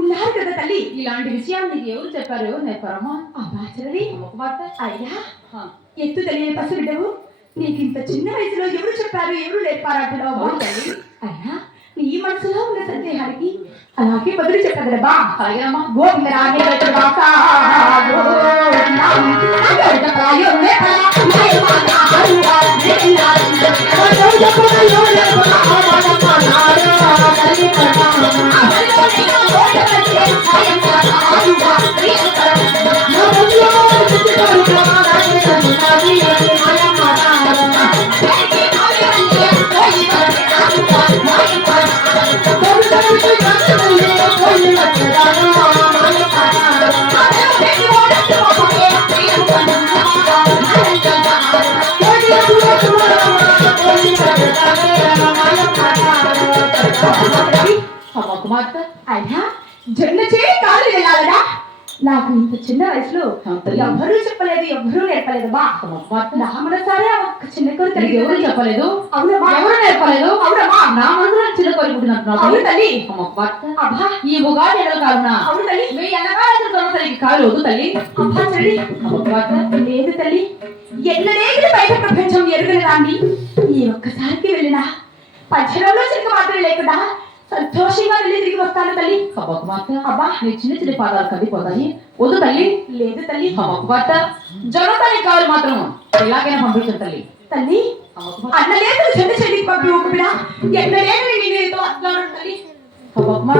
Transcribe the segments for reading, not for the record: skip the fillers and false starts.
ఉన్నారు కదా తల్లి. ఇలాంటి విషయాలు నీకు ఎవరు చెప్పారు? ఎవరు నేర్పారమ్మా? అబాచరది ముఖమాట అయ్యా ఎత్తు తెలియని పసిబిడ్డవు, నీకు ఇంత చిన్న వయసులో ఎవరు చెప్పారు, ఎవరు నేర్పారంటున్నావు? అయ్యా నీ మనసులో ఉన్న సందేహానికి అలాగే బదులు చెప్పగలబా? అలాగేనమ్మా. గోవిందరాణి అయినా జన్మ చేయి కాదు వెళ్ళాలడా? నాకు ఇంత చిన్న వయసులో ఎవ్వరూ చెప్పలేదు, ఎవ్వరూ నేర్పలేదు. బా నా మనసారే ఒక్క చిన్న కోరిక ఎవరు చెప్పలేదు? అవునమ్మా. ఎవరు నేర్పలేదు? అవునమ్మా. నా మనసులో చిన్న కోరుకుంటున్నాను. అవును తల్లి. అబ్బా ఈ ఉగాది ఎడల కావున అవును తల్లి. మీ ఎన్నగారు తల్లికి కాదు వద్దు తల్లి. అబ్బా తల్లి లేదు తల్లి. ఎన్నడేగిన బయట ప్రపంచం ఎరుగని రాండి ఈ ఒక్కసారికి వెళ్ళినా పచ్చడంలో చిన్న మాత్రం లేకుండా సంతోషంగా వెళ్ళి తిరిగి వస్తాను తల్లి. అబ్బా నీ చిన్న చిన్న పాదాలు కదిపోతాయి, వద్దు తల్లి. లేదు తల్లి. జరుగుతాయి కావాలి మాత్రం ఎలాగైనా పంపించదు తల్లి. తల్లి అన్న లేదు చెడ్డ చెల్లికి పంపి ఒక బిడ ఎన్నడేమి నేనేదో అట్లాడు తల్లి. అబ్బా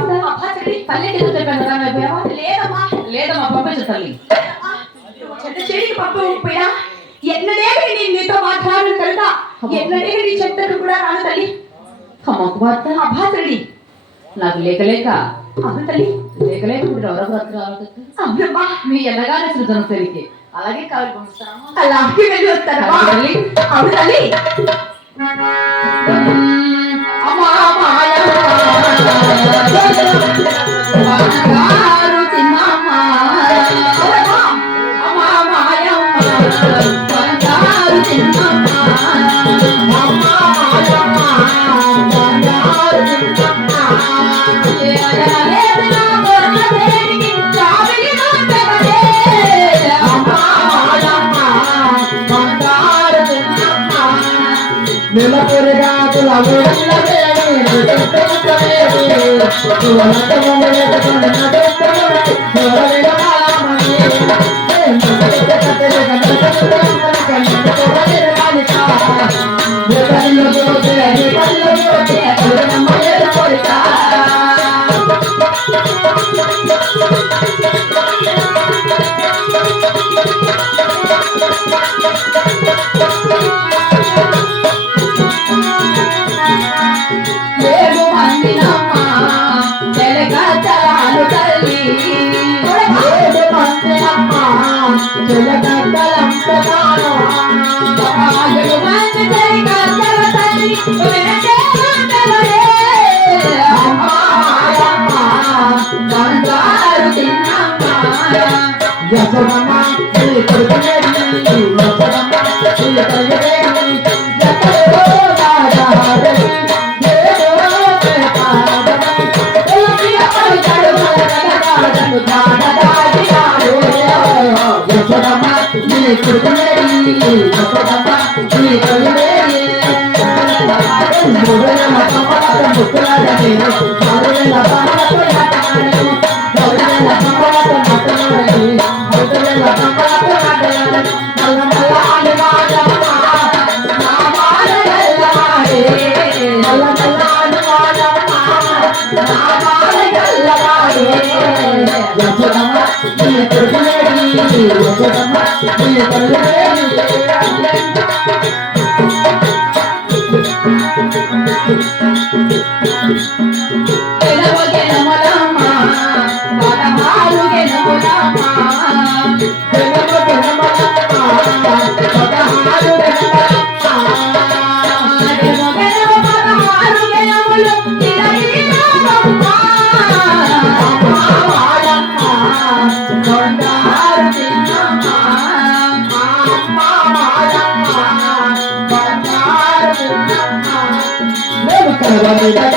తల్లి తల్లికి ఎందుకు చెప్పాను కదా? లేదమ్మా లేదమ్మా పంపించదు తల్లి. చెడ్డ చెల్లికి పంపి ఒక బిడ ఎన్నడేమి నేను నీతో మాట్లాడను కనుక ఎన్నడేమి నీ చెడ్డను కూడా రాను తల్లి. అబ్బా తల్లి నాకు లేక లేక అవును తల్లి లేక లేక అవునమ్మా. మీ ఎన్నగానే సృజన సరికి అలాగే కావాలి పంపిస్తాను. అలాగే వెళ్ళి వస్తానమ్మా. అవును తల్లి. అమ్మా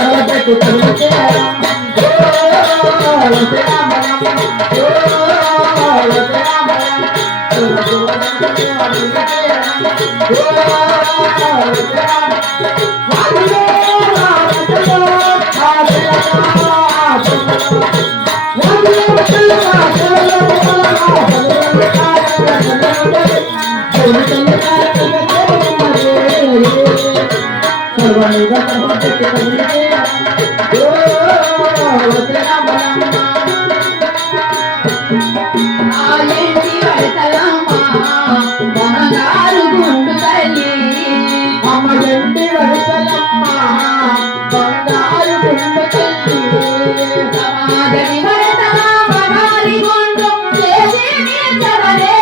Never ఆ ఏంటి వడతలమ్మ బంగారు గుండు తల్లి సమాజని వడతలమ్మ గారి గుండు చేసి నిలచవలే.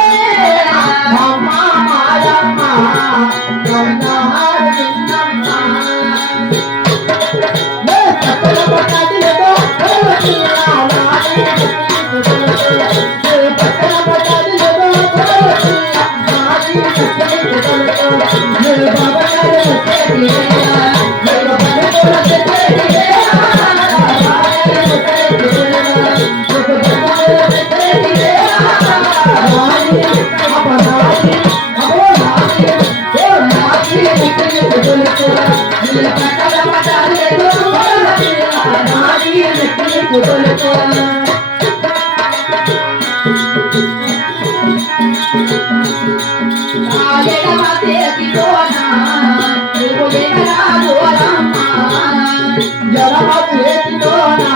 జరమ చేతిలోనా